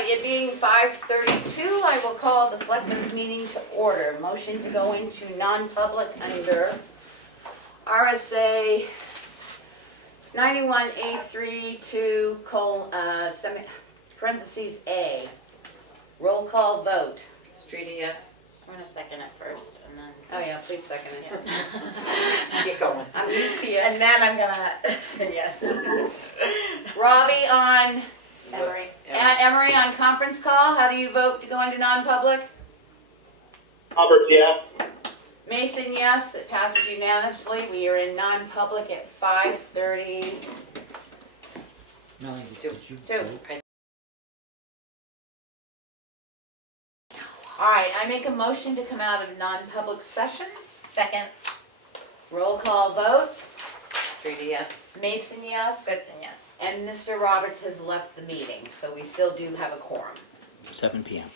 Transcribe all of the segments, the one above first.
right, it being 5:32, I will call the Selectmen's meeting to order. Motion to go into non-public under RSA 91A3 to parentheses A. Roll call vote. Streeter, yes. I'm gonna second it first and then. Oh yeah, please second it. Get going. I'm used to you. And then I'm gonna say yes. Robbie on, Emery. Emery on conference call. How do you vote to go into non-public? Albert, yes. Mason, yes. It passes unanimously. We are in non-public at 5:32. Melanie, did you? All right, I make a motion to come out of non-public session. Second. Roll call vote. Streeter, yes. Mason, yes. Goodson, yes. And Mr. Roberts has left the meeting, so we still do have a quorum. 7 p.m.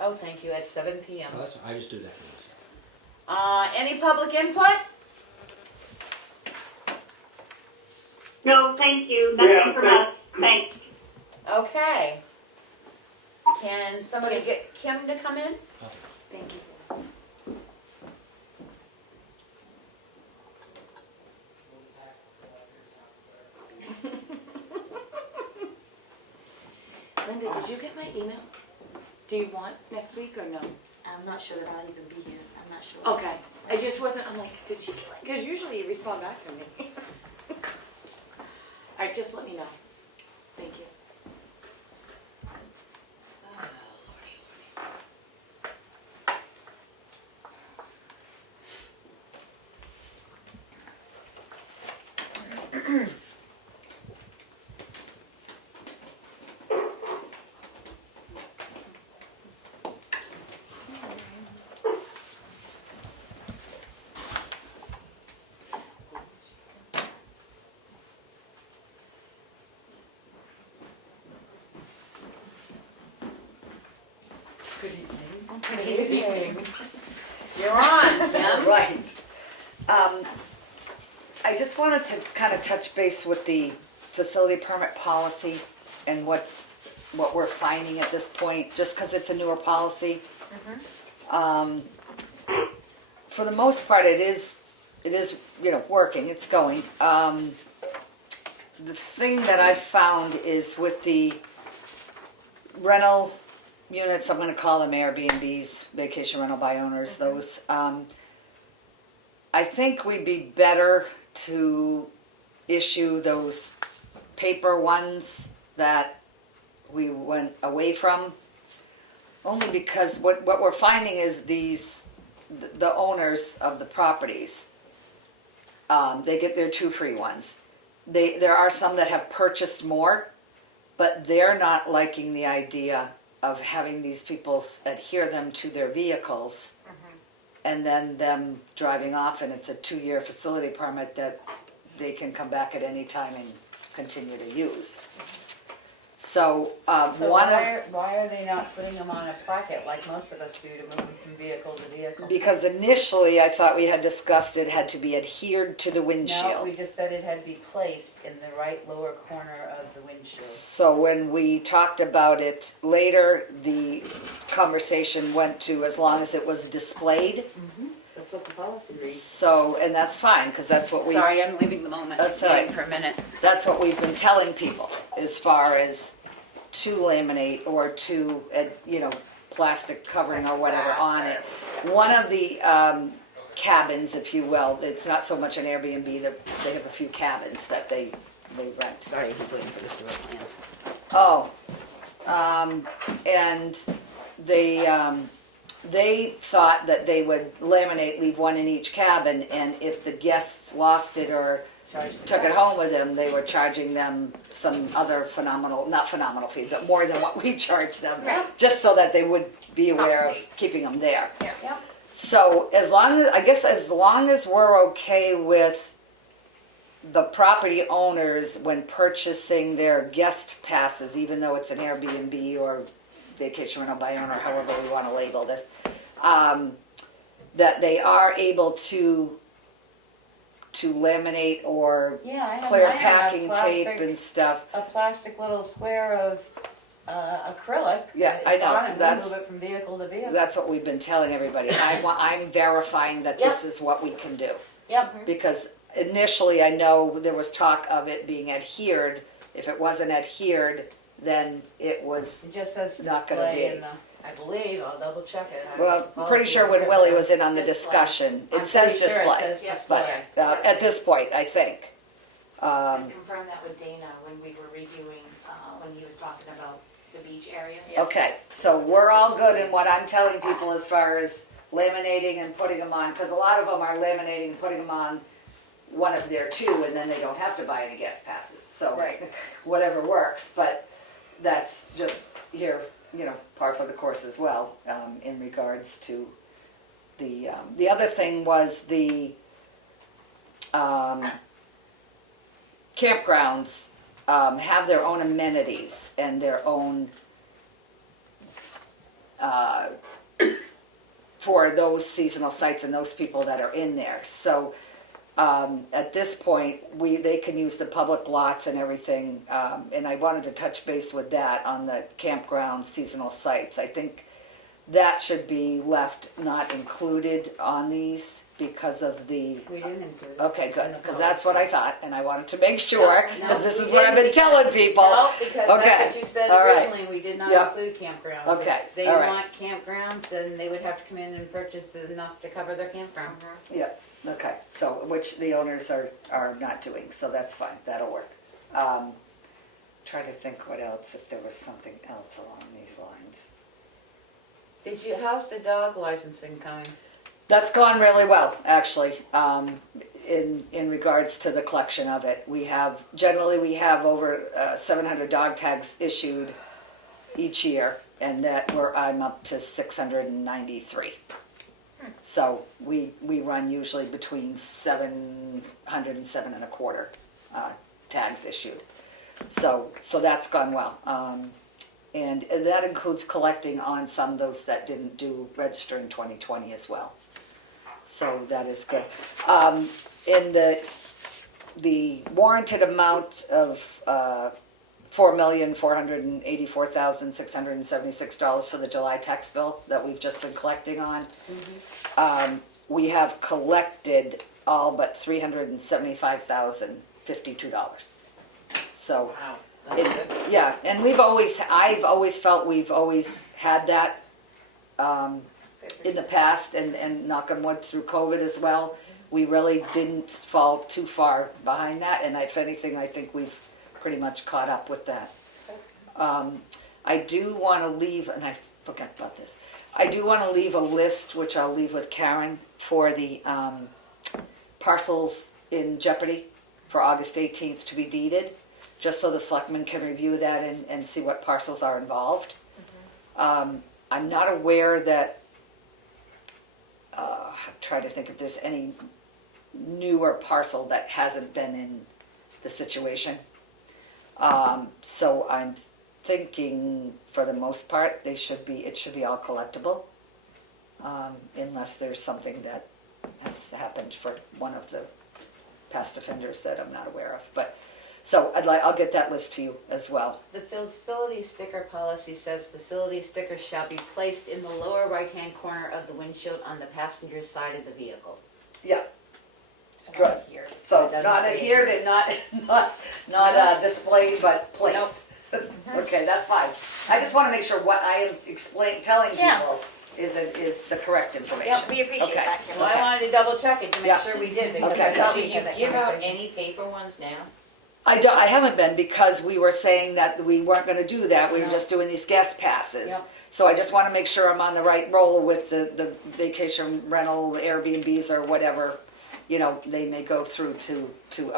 Oh, thank you, at 7 p.m. Oh, that's, I just do that for myself. Any public input? No, thank you. Yeah, Nothing from us. Thanks. Okay. Can somebody get Kim to come in? Okay. Thank you. Linda, did you get my email? Do you want next week or no? I'm not sure that I'll even be here. I'm not sure. Okay, I just wasn't, I'm like, did she, because usually you respond back to me. All right, just let me know. Thank you. Good evening. Good evening. You're on, Kim. Right. I just wanted to kind of touch base with the facility permit policy and what we're finding at this point, just because it's a newer policy. For the most part, it is, working, it's going. The thing that I found is with the rental units, I'm gonna call them Airbnbs, vacation rental by owners, those, I think we'd be better to issue those paper ones that we went away from. Only because what we're finding is the owners of the properties, they get their 2 free ones. There are some that have purchased more, but they're not liking the idea of having these people adhere them to their vehicles and then them driving off, and it's a 2-year facility permit that they can come back at any time and continue to use. So, So why are they not putting them on a bracket like most of us do to move them from vehicle to vehicle? because initially I thought we had discussed it had to be adhered to the No, windshield. we just said it had to be placed in the right lower corner of the windshield. So when we talked about it later, the conversation went to as long as it was displayed. That's what the policy reads. So, and that's fine, because that's what we, Sorry, I'm leaving the moment. That's all right. For a minute. that's what we've been telling people as far as to laminate or to, plastic covering or whatever on it. One of the cabins, if you will, it's not so much an Airbnb, that they have a few cabins that they rent. Sorry, he's waiting for the sewer plans. Oh, and they thought that they would laminate, leave one in each cabin, and if the guests lost it or took it home with them, they were charging them some other not phenomenal fee, but more than what we charged them, just so that they would be aware of keeping them there. Yep. So as long as we're okay with the property owners when purchasing their guest passes, even though it's an Airbnb or vacation rental by owner, however we want to label this, that they are able to laminate or Yeah, I have clear mine on a packing plastic- tape and stuff. A plastic little square of acrylic. Yeah, I It's know, on and we that's- move it from vehicle to vehicle. That's what we've been telling everybody. I'm verifying that this is what we can do. Yep, Because initially, I know there was talk of it being adhered. If it wasn't adhered, then it was, it just says Not gonna display be. in the, I believe, I'll double check it. well, pretty sure when Willie was in on the Display. discussion, I'm it says pretty sure it display. says But display. at this point, I think. I confirmed that with Dana when we were reviewing, when he was talking about the beach area. Okay, so we're all good in what I'm telling people as far as laminating and putting them on, because a lot of them are laminating and putting them on one of their two, and then they don't have to buy any guest passes. So Right. whatever works, but that's just here, par for the course as well, in regards to the other thing was the campgrounds have their own amenities and their own for those seasonal sites and those people that are in there. So at this point, they can use the public lots and everything, and I wanted to touch base with that on the campground seasonal sites. I think that should be left not included on these because of the. We didn't include it. Okay, good, in the because that's what I thought, and I wanted to make sure, No, because this we is what I've been didn't. telling people. No, because Okay, that's what you said all right. originally, we did not Yep. include campgrounds. Okay, If they all right. want campgrounds, then they would have to come in and purchase enough to cover their campground. Yeah, okay, so, which the owners are not doing, so that's fine, that'll work. Try to think what else, if there was something else along these lines. How's the dog licensing coming? That's gone really well, actually, in regards to the collection of it. Generally we have over 700 dog tags issued each year, and I'm up to 693. So we run usually between 700 and 725 tags issued. So that's gone well. And that includes collecting on some of those that didn't register in 2020 as well. So that is good. In the warranted amount of $4,484,676 for the July tax bill that we've just been collecting on, we have collected all but $375,052. So. Wow, that's good. Yeah, and I've always felt we've always had that in the past, and knock on wood through COVID as well. We really didn't fall too far behind that, and if anything, I think we've pretty much caught up with that. I do want to leave, and I forgot about this, I do want to leave a list, which I'll leave with Karen, for the parcels in jeopardy for August 18th to be deeded, just so the selectmen can review that and see what parcels are involved. I'm not aware that, try to think if there's any newer parcel that hasn't been in the situation. So I'm thinking, for the most part, it should be all collectible, unless there's something that has happened for one of the past offenders that I'm not aware of. But so I'll get that list to you as well. The facility sticker policy says facility stickers shall be placed in the lower right-hand corner of the windshield on the passenger's side of the vehicle. Yeah. Good. Here. So It doesn't not say adhered and not displayed, but placed. Okay, that's fine. I just want to make sure what I am telling Yeah. people is the correct information. Yeah, we appreciate Okay. that, Well, Kim. I wanted to double check it to make Yeah. sure we did, because Okay. I thought Do we you had that give out conversation. any paper ones now? I haven't been, because we were saying that we weren't going to do that. We were No. just doing these guest passes. Yep. So I just want to make sure I'm on the right roll with the vacation rental Airbnbs or whatever, they may go through to.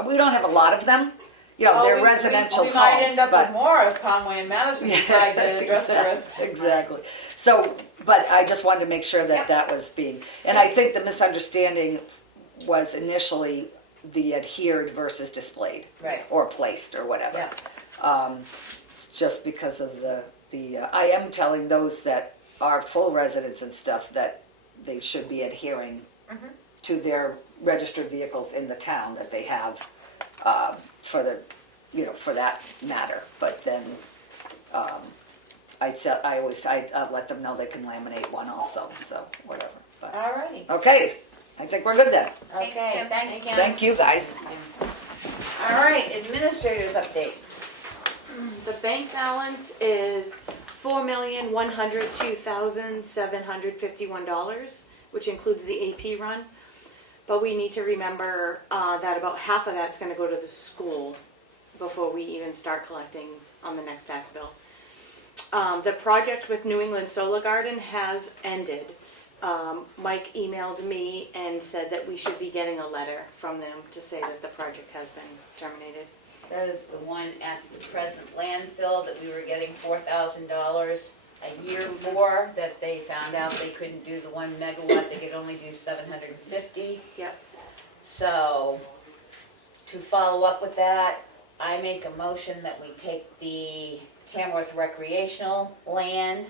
We don't have a lot of them. Well, They're we residential homes, might end up but with more if Conway and Madison decide to address the rest. Exactly. So, but I just wanted to make sure that that was being, and I think the misunderstanding was initially the adhered versus displayed. Right. Or placed or whatever. Yeah. Just because of I am telling those that are full residents and stuff that they should be adhering to their registered vehicles in the town that they have, for that matter. But then, I let them know they can laminate one also, so whatever. But, Alrighty, okay, I think we're good then. okay, thanks, Kim. Thank you, guys. Alright, administrators update. The bank balance is $4,102,751, which includes the AP run. But we need to remember that about half of that's going to go to the school before we even start collecting on the next tax bill. The project with New England Solar Garden has ended. Mike emailed me and said that we should be getting a letter from them to say that the project has been terminated. That is the one at the present landfill that we were getting $4,000 a year for, that they found out they couldn't do the 1 megawatt, they could only do 750. Yep. So, to follow up with that, I make a motion that we take the Tamworth recreational land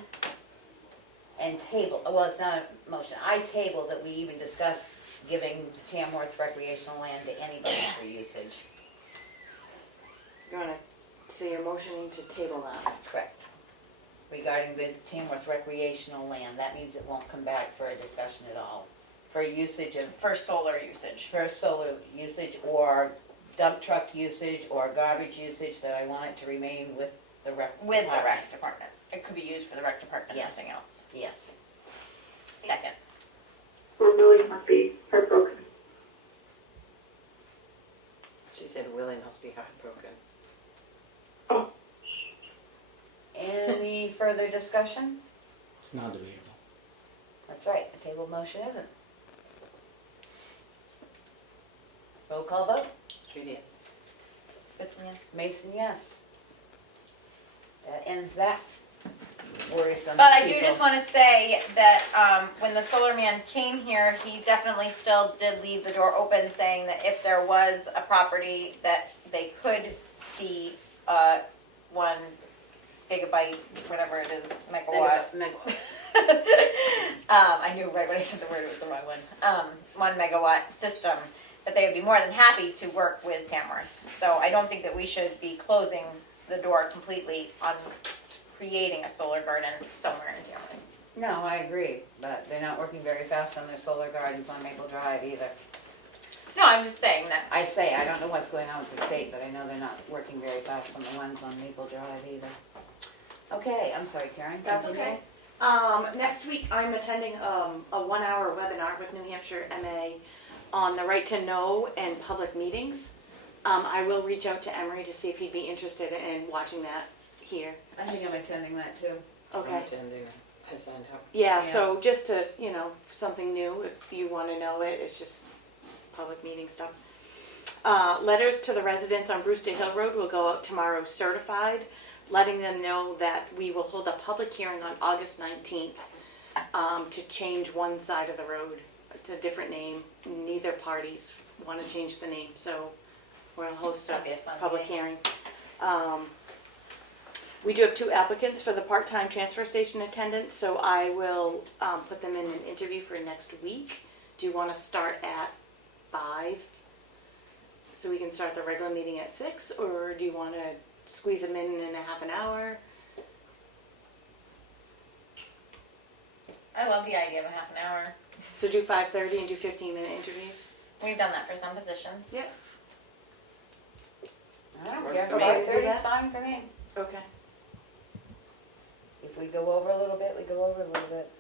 and table, well, it's not a motion, I table that we even discuss giving Tamworth recreational land to anybody for usage. You're gonna, so you're motioning to table that. Correct. Regarding the Tamworth recreational land, that means it won't come back for a discussion at all. For usage of, For solar usage. for solar usage or dump truck usage or garbage usage, that I want it to remain with the rec. With the department. rec department. It could be used for the rec department, Yes. nothing else. Yes. Second. Poor Billy must be heartbroken. She said Willie must be heartbroken. Any further discussion? It's non-debatable. That's right, a table motion isn't. Roll call vote? Street yes. Bitson, yes. Mason, yes. That ends that worrisome But I do people. just want to say that when the solar man came here, he definitely still did leave the door open, saying that if there was a property that they could see 1 gigabyte, whatever it is, megawatt. I knew right when I said the word, it was the wrong one. 1 megawatt system, that they would be more than happy to work with Tamworth. So I don't think that we should be closing the door completely on creating a solar garden somewhere in Tamworth. No, I agree, but they're not working very fast on their solar gardens on Maple Drive either. No, I'm just saying that. I say, I don't know what's going on with the state, but I know they're not working very fast on the ones on Maple Drive either. Okay, I'm sorry, Karen. That's continue. okay. Next week, I'm attending a 1-hour webinar with New Hampshire MA on the right to know and public meetings. I will reach out to Emery to see if he'd be interested in watching that here. I think I'm attending that too. Okay. Attending, I signed up. Yeah, Yeah. so just to, something new, if you want to know it, it's just public meeting stuff. Letters to the residents on Brewster Hill Road will go out tomorrow certified, letting them know that we will hold a public hearing on August 19th to change one side of the road. It's a different name. Neither parties want to change the name, so we'll host a That'd be a fun public meeting. hearing. We do have 2 applicants for the part-time transfer station attendant, so I will put them in an interview for next week. Do you want to start at 5? So we can start the regular meeting at 6, or do you want to squeeze them in a half an hour? I love the idea of a half an hour. So do 5:30 and do 15-minute interviews? We've done that for some positions. Yep. I don't Works care, for me. 5:30 is fine for me. Okay. If we go over a little bit, we go over a little bit.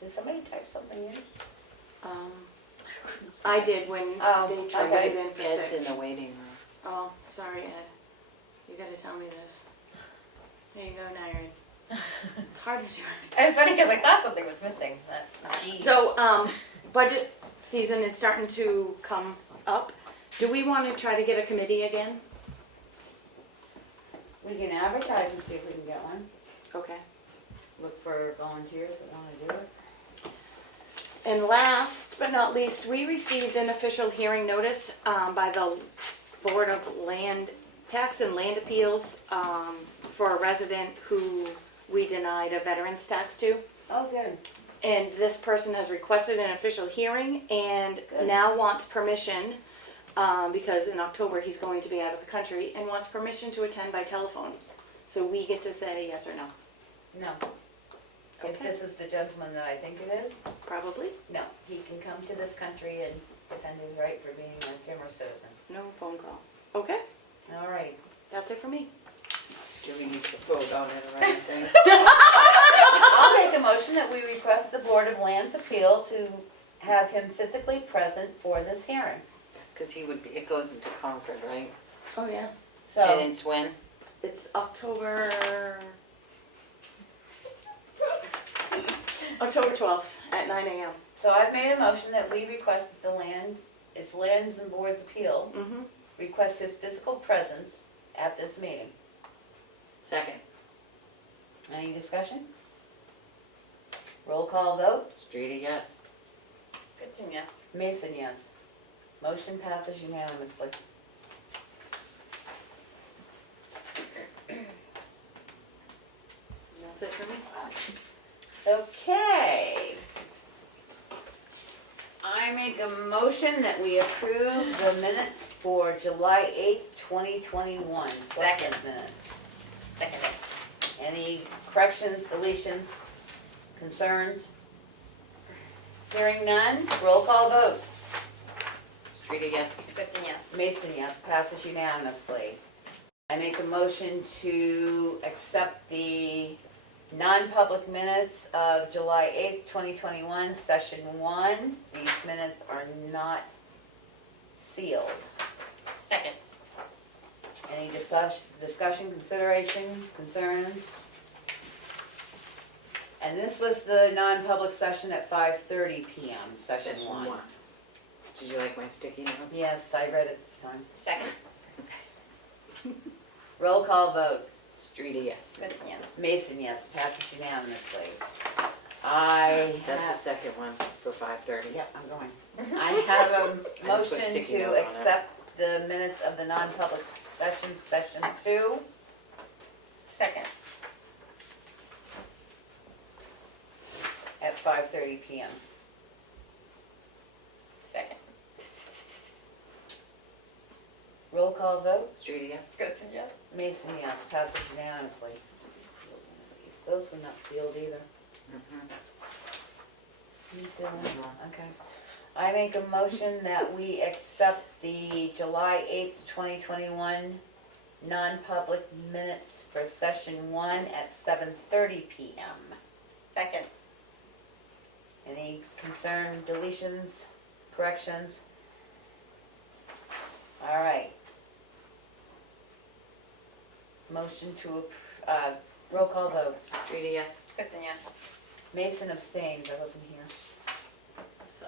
Did somebody type something in? I did when Oh, they okay. typed it in for Ed's 6. in the waiting room. Oh, sorry, Ed. You gotta tell me this. There you go, Nyron. It's hard to do. I was wondering because I thought something was missing. That G. So, budget season is starting to come up. Do we want to try to get a committee again? We can advertise and see if we can get one. Okay. Look for volunteers that want to do it. And last but not least, we received an official hearing notice by the Board of Tax and Land Appeals for a resident who we denied a veteran's tax to. Oh, good. And this person has requested an official hearing and Good. now wants permission, because in October he's going to be out of the country, and wants permission to attend by telephone. So we get to say yes or no. No. If Okay. this is the gentleman that I think it is, Probably. no, he can come to this country and defend his right for being a Tamworth citizen. No phone call. Okay, All right. that's it for me. Do we need to vote on it or anything? I'll make a motion that we request the Board of Lands Appeal to have him physically present for this hearing. Because he would be, it goes into Concord, right? Oh, yeah. And So, it's when? It's October 12th at 9 a.m. so I've made a motion that we request that it's Lands and Boards Appeal, Mm-hmm. request his physical presence at this meeting. Second. Any discussion? Roll call vote. Streety, yes. Goodson, yes. Mason, yes. Motion passes unanimously. That's it for me. Okay. I make a motion that we approve the minutes for July 8th, 2021. Selectmen's minutes. Second. Any corrections, deletions, concerns? Hearing none, roll call vote. Streety, yes. Goodson, yes. Mason, yes, passes unanimously. I make a motion to accept the non-public minutes of July 8th, 2021, session 1. These minutes are not sealed. Second. Any discussion, consideration, concerns? And this was the non-public session at 5:30 PM, session 1. Did you like my sticky notes? Yes, I read it this time. Second. Roll call vote. Streety, yes. Goodson, yes. Mason, yes, passes unanimously. I That's the have, second one for 5:30. yep, I'm going. I have a put motion sticky to note on it. accept the minutes of the non-public session, session 2. Second. At 5:30 PM. Second. Roll call vote. Streety, yes. Goodson, yes. Mason, yes, passes unanimously. Those were not sealed either. Mhm. You sealed them? Okay. I make a motion that we accept the July 8th, 2021 non-public minutes for session 1 at 7:30 PM. Second. Any concern, deletions, corrections? All right. Motion to, roll call vote. Streety, yes. Goodson, yes. Mason abstained, I wasn't here. So,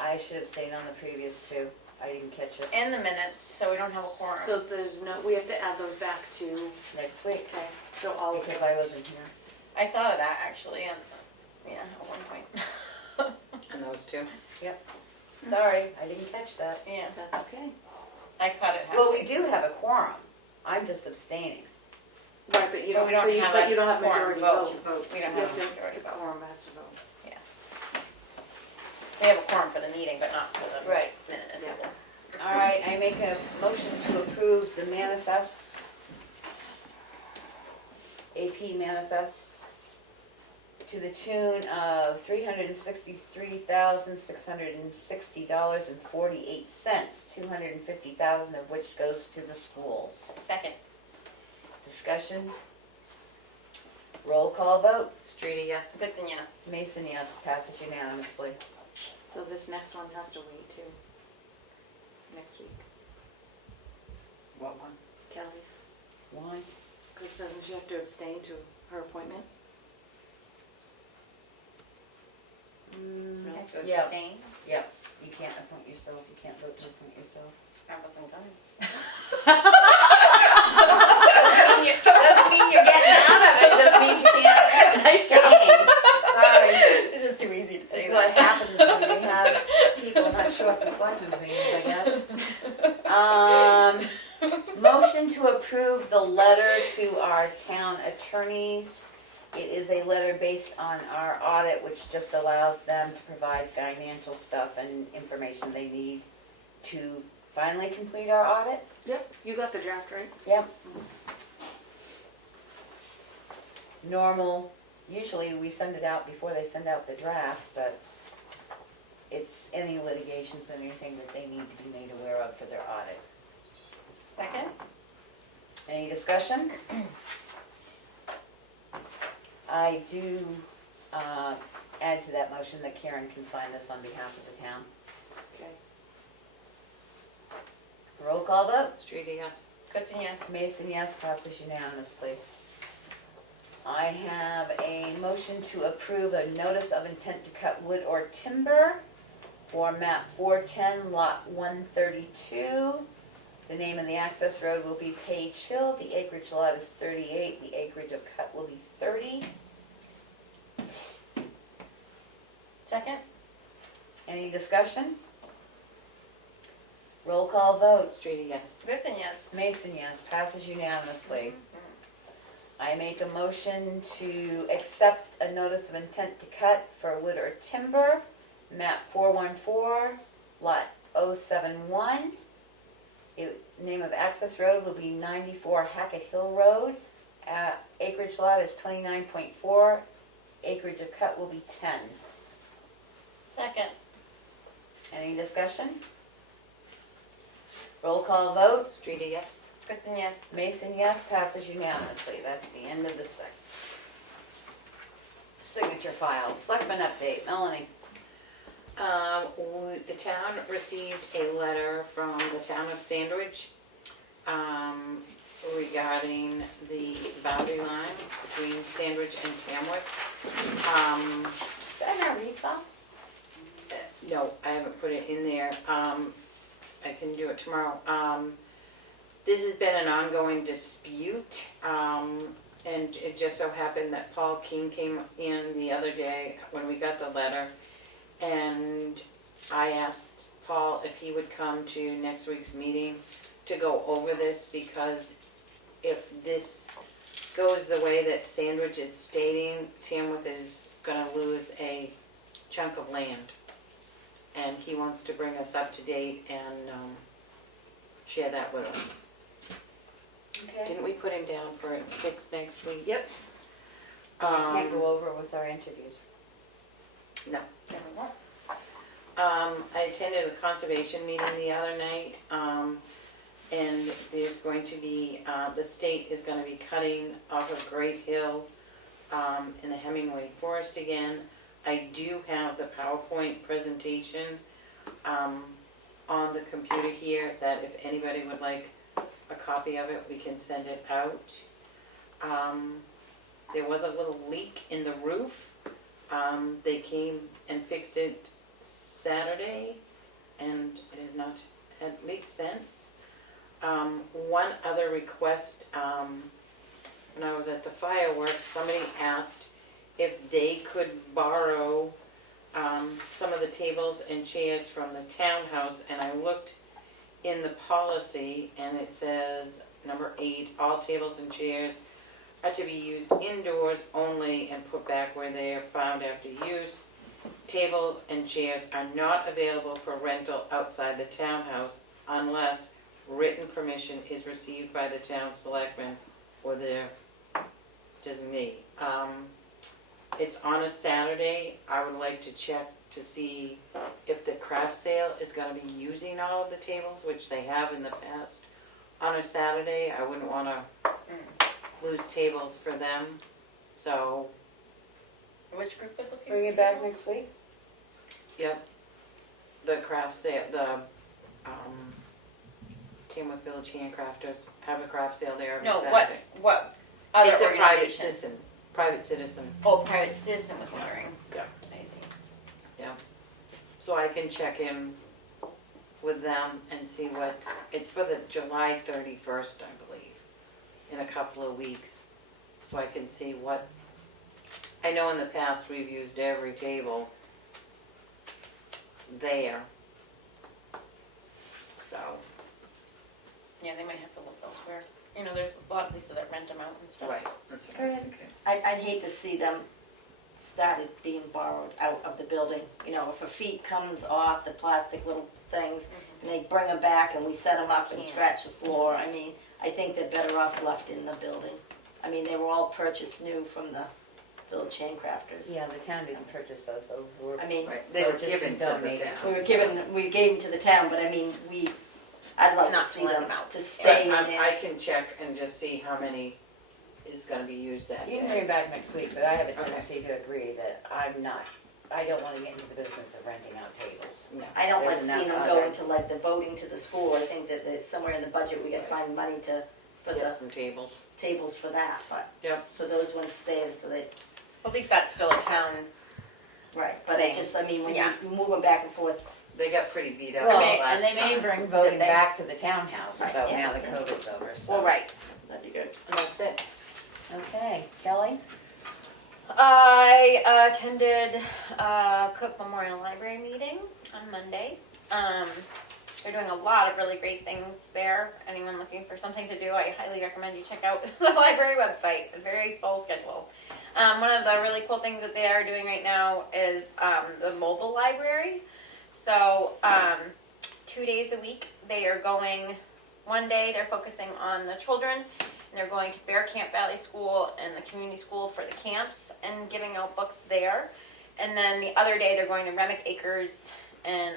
I should abstain on the previous two. I didn't catch it. In the minutes, so we don't have a quorum. so there's no, we have to add those back to, Next week, okay, so all of because I those. wasn't here. I thought of that actually, and, yeah, at one point. And those two? Sorry, I didn't catch that. Yeah, That's okay. I caught it Well, halfway. we do have a quorum. I'm just abstaining. Right, but you But don't, we don't so you, have but a you don't have quorum majority vote. vote. We don't You have a to- majority the vote. quorum has to vote. We have a quorum for the meeting, but not for the Right. minute Yeah. approval. All right, I make a motion to approve the manifest, AP manifest, to the tune of $363,660.48, $250,000 of which goes to the school. Second. Discussion? Roll call vote. Streety, yes. Goodson, yes. Mason, yes, passes unanimously. So this next one has to wait too. Next week, What one? Kelly's, Why? because doesn't she have to abstain to her appointment? Mm, I have to Yeah, abstain. yeah, you can't appoint yourself, you can't vote to appoint yourself. I wasn't going. Doesn't mean you're getting out of it, just means you can't abstain. Sorry. It's just too easy to This say is what that. happens when we have people not show up to selectmen's meetings, I guess. Motion to approve the letter to our town attorneys. It is a letter based on our audit, which just allows them to provide financial stuff and information they need to finally complete our audit. Yep. You got the draft, right? Yep. normal, usually we send it out before they send out the draft, but it's any litigations, anything that they need to be made aware of for their audit. Second? Any discussion? I do add to that motion that Karen can sign this on behalf of the town. Okay. Roll call vote? Streety, yes. Goodson, yes. Mason, yes, passes unanimously. I have a motion to approve a notice of intent to cut wood or timber for map 410, lot 132. The name of the access road will be Page Hill. The acreage lot is 38. The acreage of cut will be 30. Second? Any discussion? Roll call vote. Streety, yes. Goodson, yes. Mason, yes, passes unanimously. I make a motion to accept a notice of intent to cut for wood or timber, map 414, lot 071. The name of access road will be 94 Hackett Hill Road. Acreage lot is 29.4. Acreage of cut will be 10. Second? Any discussion? Roll call vote. Streety, yes. Goodson, yes. Mason, yes, passes unanimously. That's the end of the signature file. Selectmen update. Melanie. The town received a letter from the town of Sandwich regarding the boundary line between Sandwich and Tamworth. Is that in our read file? No, I haven't put it in there. I can do it tomorrow. This has been an ongoing dispute, and it just so happened that Paul King came in the other day when we got the letter, and I asked Paul if he would come to next week's meeting to go over this, because if this goes the way that Sandwich is stating, Tamworth is gonna lose a chunk of land. And he wants to bring us up to date and share that with us. Okay. Didn't we put him down for 6 next week? Yep. We can't go over with our interviews. No. I attended a conservation meeting the other night, and there's going to be, the state is gonna be cutting off of Great Hill in the Hemingway Forest again. I do have the PowerPoint presentation on the computer here, that if anybody would like a copy of it, we can send it out. There was a little leak in the roof. They came and fixed it Saturday, and it has not had leaked since. One other request, when I was at the fireworks, somebody asked if they could borrow some of the tables and chairs from the Townhouse, and I looked in the policy, and it says, number 8, all tables and chairs are to be used indoors only and put back where they are found after use. Tables and chairs are not available for rental outside the Townhouse unless written permission is received by the town selectmen or their designee. It's on a Saturday. I would like to check to see if the craft sale is gonna be using all of the tables, which they have in the past. On a Saturday, I wouldn't wanna lose tables for them, so, Which group was looking? Bring it back next week? yep. The craft sale, the, Tamworth Village Handcrafters have a craft sale there every No, Saturday. what other It's a private organization? private citizen, Oh, private citizen was wondering. Yeah. I see. so I can check in with them and see what, it's for the July 31st, I believe, in a couple of weeks. So I can see what, I know in the past we've used every table there. So, Yeah, they might have to look elsewhere. You know, there's a lot of places that rent them out and stuff. right, that's what I was thinking. I'd hate to see them started being borrowed out of the building. You know, if a feet comes off the plastic little things, and they bring them back and we set them up and scratch the floor, I mean, I think they're better off left in the building. I mean, they were all purchased new from the village handcrafters. Yeah, the town didn't purchase those were. I mean, They were Purchased given and to the donated. town. we gave them to the town, but I mean, I'd like Not to to see lend them them out. to stay in I there. can check and just see how many is gonna be used that You can day. bring it back next week, but I have a tendency to agree that I don't wanna get into the business of renting out tables. No. I don't like There's seeing enough them out go there. into like the voting to the school. I think that there's somewhere in the budget, we gotta find money for Get the some tables. tables for that, but. Yep. So those ones stay, so they, At least that's still a town. right, but it just, I mean, when Yeah. you move them back and forth, They got pretty beat up Well, last and they may time. bring voting Did they? back to the townhouse, so Right, yeah. now that COVID's over, so. Well, right. that'd be good. And that's it. Okay, Kelly? I attended Cook Memorial Library meeting on Monday. They're doing a lot of really great things there. Anyone looking for something to do, I highly recommend you check out the library website. A very full schedule. One of the really cool things that they are doing right now is the mobile library. So 2 days a week they are going. One day they're focusing on the children, and they're going to Bear Camp Valley School and the community school for the camps and giving out books there. And then the other day they're going to Remick Acres and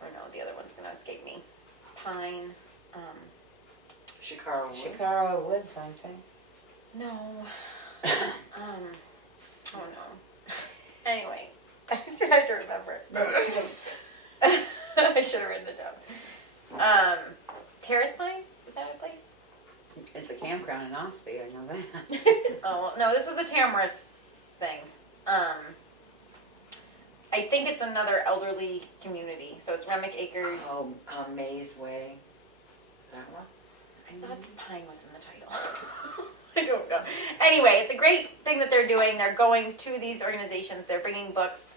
or no, the other one's going to escape me. Pine. Shikara Wood. Shikara Woods, aren't they? No. Oh no. Anyway, I tried to remember. I should have written it down. Terrace Pines? Is that a place? It's a campground in Ospey, I know that. Oh, no, this is a Tamworth thing. I think it's another elderly community. So it's Remick Acres. Oh, Maze Way. That one? I thought Pine was in the title. I don't know. Anyway, it's a great thing that they're doing. They're going to these organizations. They're bringing books.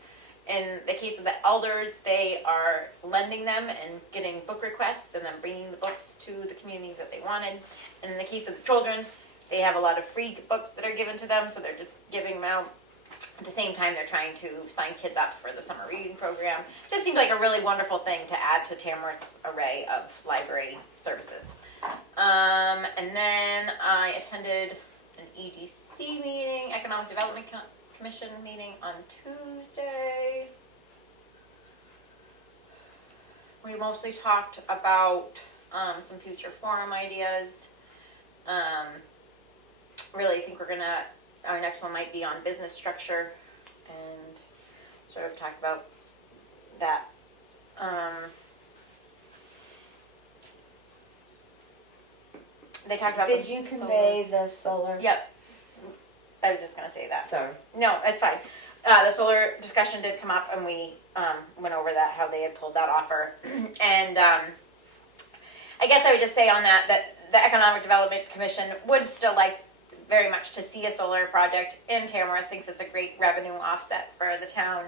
In the case of the elders, they are lending them and getting book requests and then bringing the books to the community that they wanted. And in the case of the children, they have a lot of free books that are given to them, so they're just giving them out. At the same time, they're trying to sign kids up for the summer reading program. Just seems like a really wonderful thing to add to Tamworth's array of library services. And then I attended an EDC meeting, Economic Development Commission meeting on Tuesday. We mostly talked about some future forum ideas. Really think our next one might be on business structure and sort of talk about that. They talked about Did the you solar- convey the solar? Yep. I was just gonna say that. Sorry. No, it's fine. The solar discussion did come up, and we went over that, how they had pulled that offer. And I guess I would just say on that the Economic Development Commission would still like very much to see a solar project in Tamworth. Thinks it's a great revenue offset for the town.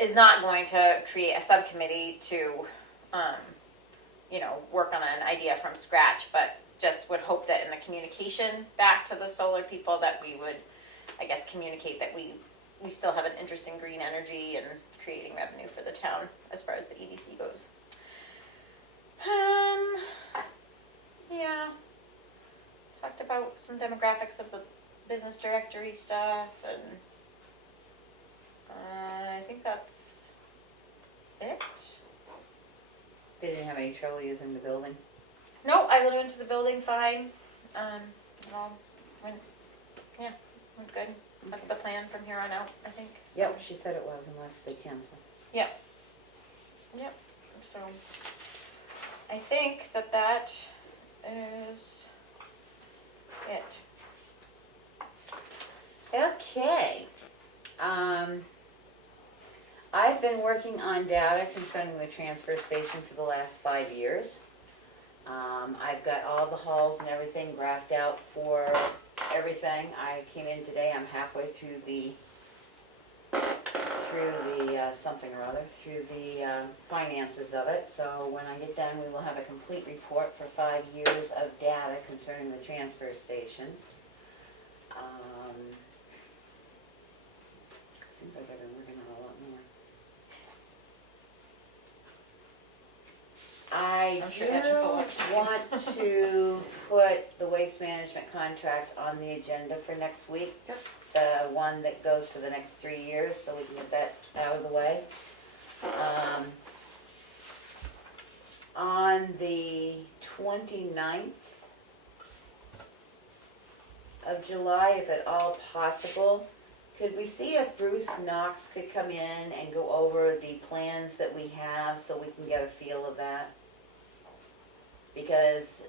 Is not going to create a subcommittee to, work on an idea from scratch, but just would hope that in the communication back to the solar people that we would, I guess, communicate that we still have an interest in green energy and creating revenue for the town as far as the EDC goes. Yeah. Talked about some demographics of the business directory stuff, and I think that's it. They didn't have any trouble using the building? No, I went into the building fine. Well, went good. That's the plan from here on out, I think. So, Yep, she said it was unless they cancel. Yep. So, I think that is it. Okay. I've been working on data concerning the transfer station for the last 5 years. I've got all the halls and everything graphed out for everything. I came in today, I'm halfway through the something or other, through the finances of it. So when I get done, we will have a complete report for 5 years of data concerning the transfer station. Seems like I've been working on a lot more. I I'm sure that should go up. do want to put the waste management contract on the agenda for next week. Yep. The one that goes for the next 3 years, so we can get that out of the way. On the 29th of July, if at all possible, could we see if Bruce Knox could come in and go over the plans that we have so we can get a feel of that? Because,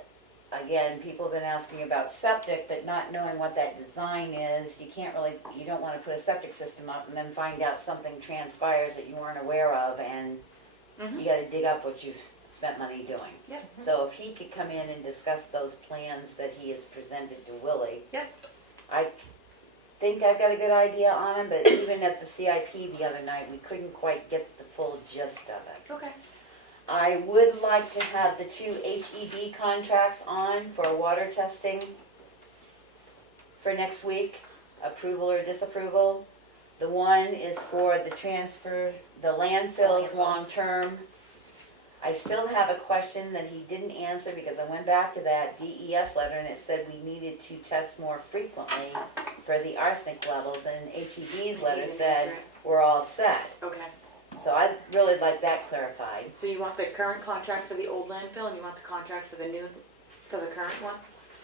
again, people have been asking about septic, but not knowing what that design is, you can't really, you don't wanna put a septic system up and then find out something transpires that you weren't aware of, and you gotta dig up what you've spent money doing. Yep. So if he could come in and discuss those plans that he has presented to Willie. Yep. I think I've got a good idea on them, but even at the CIP the other night, we couldn't quite get the full gist of it. Okay. I would like to have the 2 HEB contracts on for water testing for next week, approval or disapproval. The one is for the transfer, the landfills long-term. I still have a question that he didn't answer because I went back to that DES letter and it said we needed to test more frequently for the arsenic levels, and HEB's letter didn't said answer it. we're all set. Okay. So I'd really like that clarified. So you want the current contract for the old landfill, and you want the contract for the new, for the current one?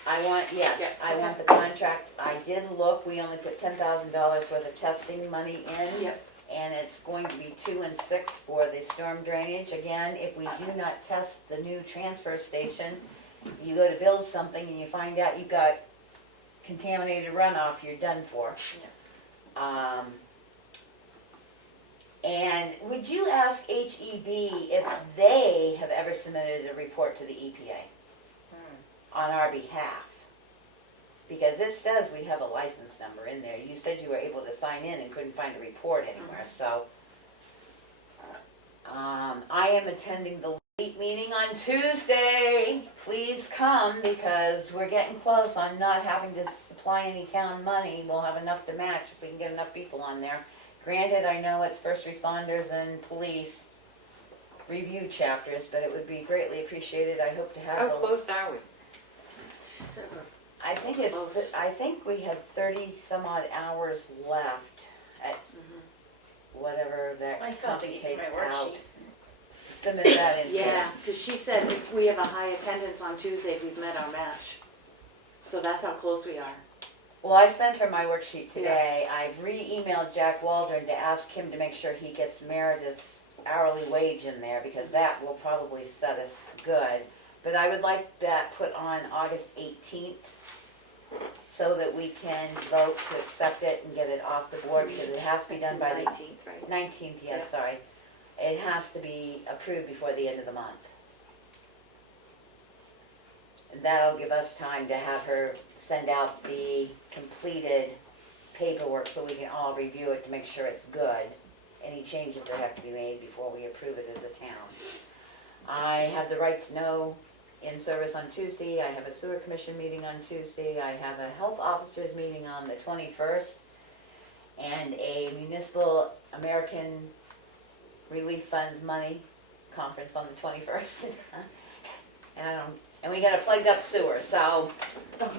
I want, yes, Yeah, I okay. want the contract. I did look, we only put $10,000 worth of testing money in. Yep. And it's going to be 2 and 6 for the storm drainage. Again, if we do not test the new transfer station, you go to build something and you find out you've got contaminated runoff, you're done for. And would you ask HEB if they have ever submitted a report to the EPA on our behalf? Because it says we have a license number in there. You said you were able to sign in and couldn't find a report anywhere, so. I am attending the LEAP meeting on Tuesday. Please come because we're getting close on not having to supply any town money. We'll have enough to match if we can get enough people on there. Granted, I know it's first responders and police review chapters, but it would be greatly appreciated. I hope to have. How close are we? I think it's, I think we have 30 some odd hours left at whatever that I still have to get complicates my out. worksheet. Submit that into. Yeah, because she said if we have a high attendance on Tuesday, we've met our match. So that's how close we are. Well, I sent her my worksheet today. I've re-emailed Jack Waldron to ask him to make sure he gets Meredith's hourly wage in there because that will probably set us good. But I would like that put on August 18th so that we can vote to accept it and get it off the board because it has to be done by the 19th, right? 19th, yes, Yeah. sorry. It has to be approved before the end of the month. And that'll give us time to have her send out the completed paperwork so we can all review it to make sure it's good. Any changes that have to be made before we approve it as a town. I have the right to know in service on Tuesday. I have a sewer commission meeting on Tuesday. I have a health officers meeting on the 21st and a municipal American Relief Funds money conference on the 21st. And we got a plugged up sewer, so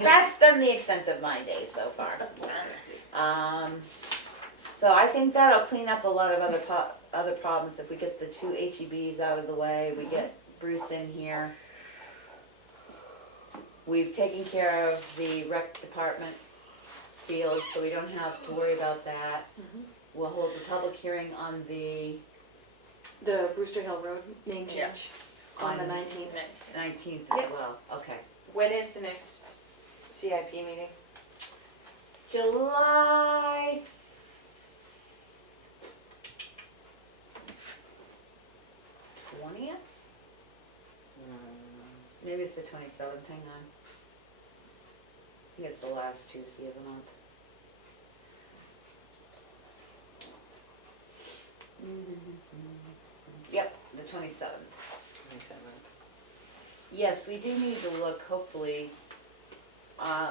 that's been the extent of my day so far. So I think that'll clean up a lot of other problems if we get the 2 HEBs out of the way, we get Bruce in here. We've taken care of the rec department field, so we don't have to worry about that. We'll hold the public hearing on the The Brewster Hill Road name change Yeah. on the 19th. 19th as Yep. well, okay. When is the next CIP meeting? July 20th? Maybe it's the 27th, hang on. I think it's the last Tuesday of the month. Yep, the 27th. Yes, we do need to look, hopefully,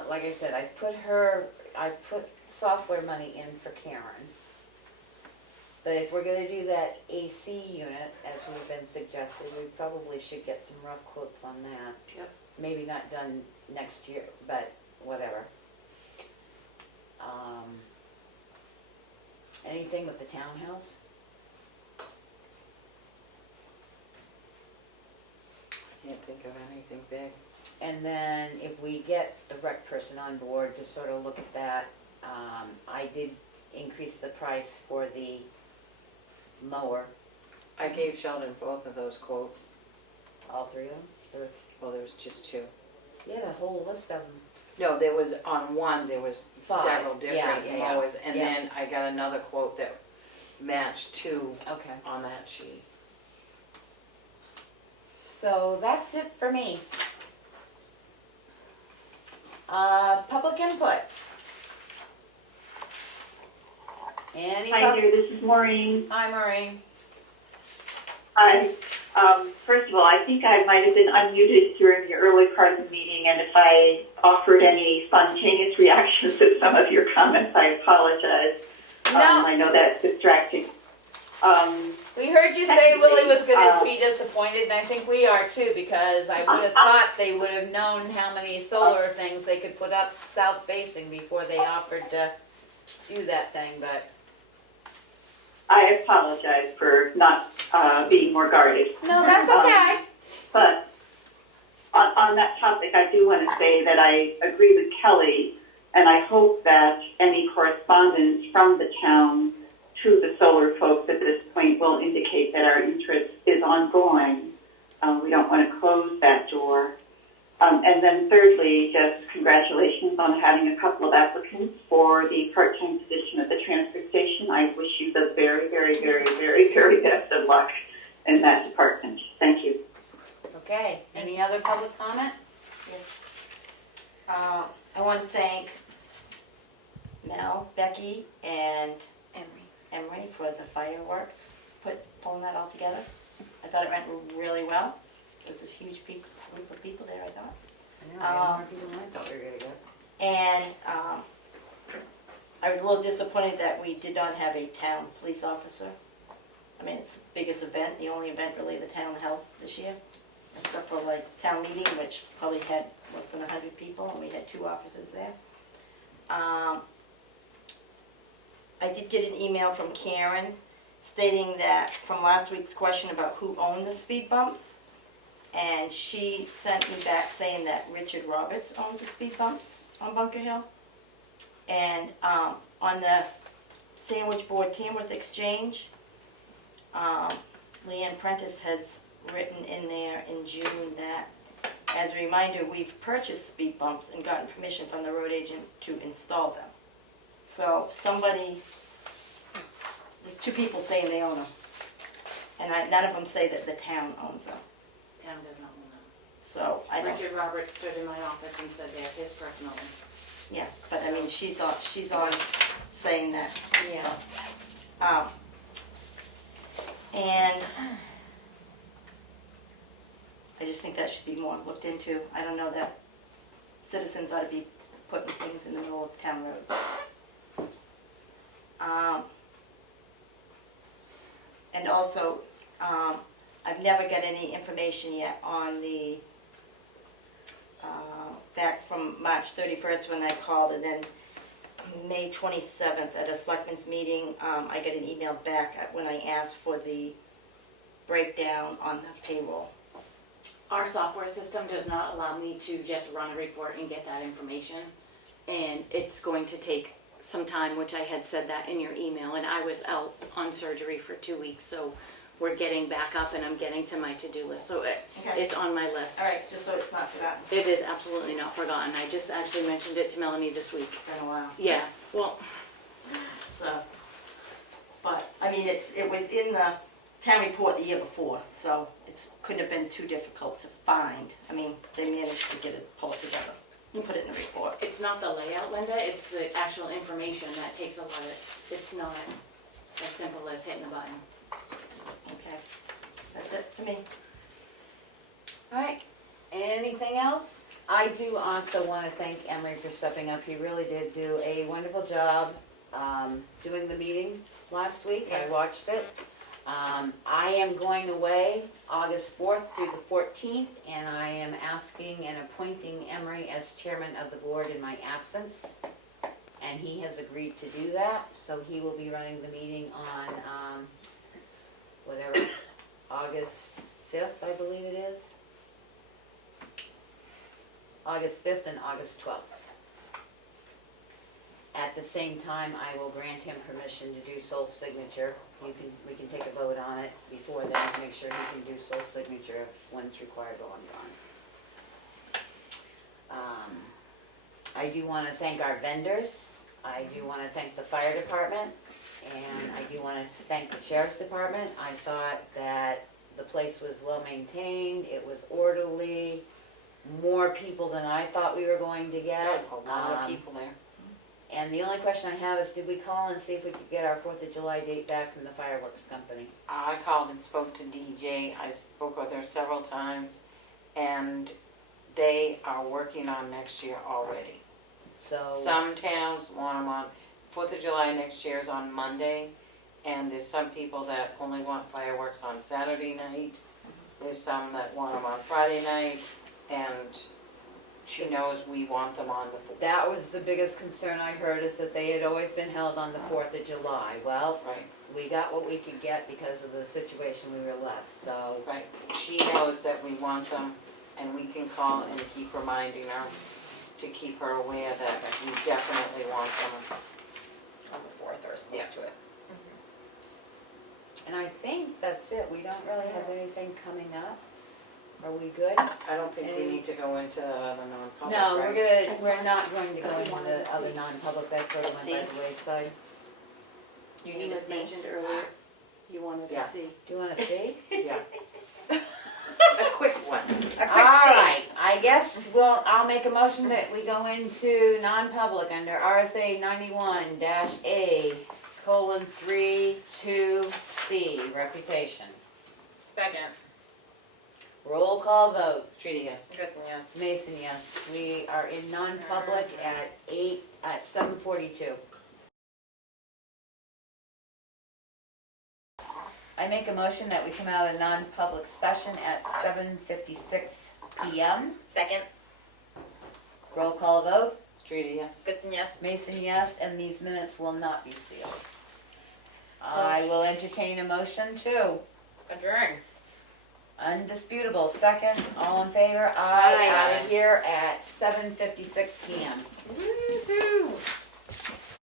like I said, I put software money in for Karen. But if we're gonna do that AC unit, as we've been suggested, we probably should get some rough quotes on that. Yep. Maybe not done next year, but whatever. Anything with the townhouse? Can't think of anything big. And then if we get the rec person on board to sort of look at that, I did increase the price for the mower, I gave Sheldon both of those quotes. all three of them. Or- Well, there was just two. He had a whole list of them. No, there was, on one, there was Five. several different Yeah, yeah, mowers, and yeah. then I got another quote that matched two Okay. on that sheet. So that's it for me. Public input. Any Hi there, this is Maureen. Hi, Maureen. Hi. First of all, I think I might have been unmuted during the early part of the meeting, and if I offered any spontaneous reactions to some of your comments, I apologize. No. I know that's distracting. We heard you say Technically, Willie was gonna be disappointed, and I think we are too, because I would have thought they would have known how many solar things they could put up south facing before they offered to do that thing, but, I apologize for not being more guarded. no, that's okay. But on that topic, I do want to say that I agree with Kelly, and I hope that any correspondence from the town to the solar folks at this point will indicate that our interest is ongoing. We don't want to close that door. And then thirdly, just congratulations on having a couple of applicants for the part-time position at the transfer station. I wish you the very, very, very, very, very best of luck in that department. Thank you. Okay, any other public comment? I want to thank Mel, Becky, and Emery for the fireworks, pulling that all together. I thought it went really well. There was a huge group of people there, I thought. I know, I had more people than I thought we were gonna get. And I was a little disappointed that we did not have a town police officer. I mean, it's the biggest event, the only event really the town held this year, except for like town meeting, which probably had less than 100 people, and we had 2 officers there. I did get an email from Karen stating that from last week's question about who owned the speed bumps, and she sent me back saying that Richard Roberts owns the speed bumps on Bunker Hill. And on the Sandwich Board Tamworth Exchange, Leanne Prentice has written in there in June that, as a reminder, we've purchased speed bumps and gotten permission from the road agent to install them. So there's 2 people saying they own them, and none of them say that the town owns them. Town does not own them. So I don't. Richard Roberts stood in my office and said they're his personal. Yeah, but I mean, she's on saying that. Yeah. So, and I just think that should be more looked into. I don't know that citizens ought to be putting things in the middle of town roads. And also, I've never got any information yet on the, back from March 31st when I called, and then May 27th at a selectmen's meeting, I got an email back when I asked for the breakdown on the payroll. Our software system does not allow me to just run a report and get that information. And it's going to take some time, which I had said that in your email, and I was out on surgery for 2 weeks, so we're getting back up and I'm getting to my to-do list. So it's on my list. All right, just so it's not forgotten. It is absolutely not forgotten. I just actually mentioned it to Melanie this week. It's been a while. Yeah, well, So, but, I mean, it was in the town report the year before, so it couldn't have been too difficult to find. I mean, they managed to get it, pull it together, and put it in the report. it's not the layout, Linda, it's the actual information that takes a lot of, it's not as simple as hitting a button. Okay, that's it for me. All right, anything else? I do also want to thank Emery for stepping up. He really did do a wonderful job doing the meeting. last week. I Yes. watched it. I am going away August 4th through the 14th, and I am asking and appointing Emery as chairman of the board in my absence. And he has agreed to do that, so he will be running the meeting on, whatever, August 5th, I believe it is. August 5th and August 12th. At the same time, I will grant him permission to do sole signature. We can take a vote on it before then to make sure he can do sole signature if one's required while I'm gone. I do want to thank our vendors. I do want to thank the fire department, and I do want to thank the sheriff's department. I thought that the place was well maintained, it was orderly, more people than I thought we were going to get. A lot of people there. And the only question I have is, did we call and see if we could get our 4th of July date back from the fireworks company? I called and spoke to DJ. I spoke with her several times, and they are working on next year already. So, Some towns want them on, 4th of July next year is on Monday, and there's some people that only want fireworks on Saturday night. There's some that want them on Friday night, and she knows we want them on the 4th. that was the biggest concern I heard, is that they had always been held on the 4th of July. Well, Right, we got what we could get because of the situation we were left, so. right. She knows that we want them, and we can call and keep reminding her to keep her aware that we definitely want them. On the 4th or as close Yeah. to it. And I think that's it. We don't really have anything coming up. Are we good? I don't think we need to go into the non-public, No, right? we're not going to go into wanted the to other see. non-public, that sort of A went C? by the wayside. You need to had see. mentioned earlier, you wanted Yeah. to see. Do you wanna see? Yeah. A quick one. A quick All save. right, I guess, well, I'll make a motion that we go into non-public under RSA 91-A:32C, reputation. Second. Roll call vote. Streety, yes. Goodson, yes. Mason, yes. We are in non-public at 7:42. I make a motion that we come out of non-public session at 7:56 PM. Second. Roll call vote. Streety, yes. Goodson, yes. Mason, yes, and these minutes will not be sealed. I will entertain a motion too. Adjourn. Undisputable, second, all in favor? Aye. Out of here at 7:56 PM. Woo-hoo.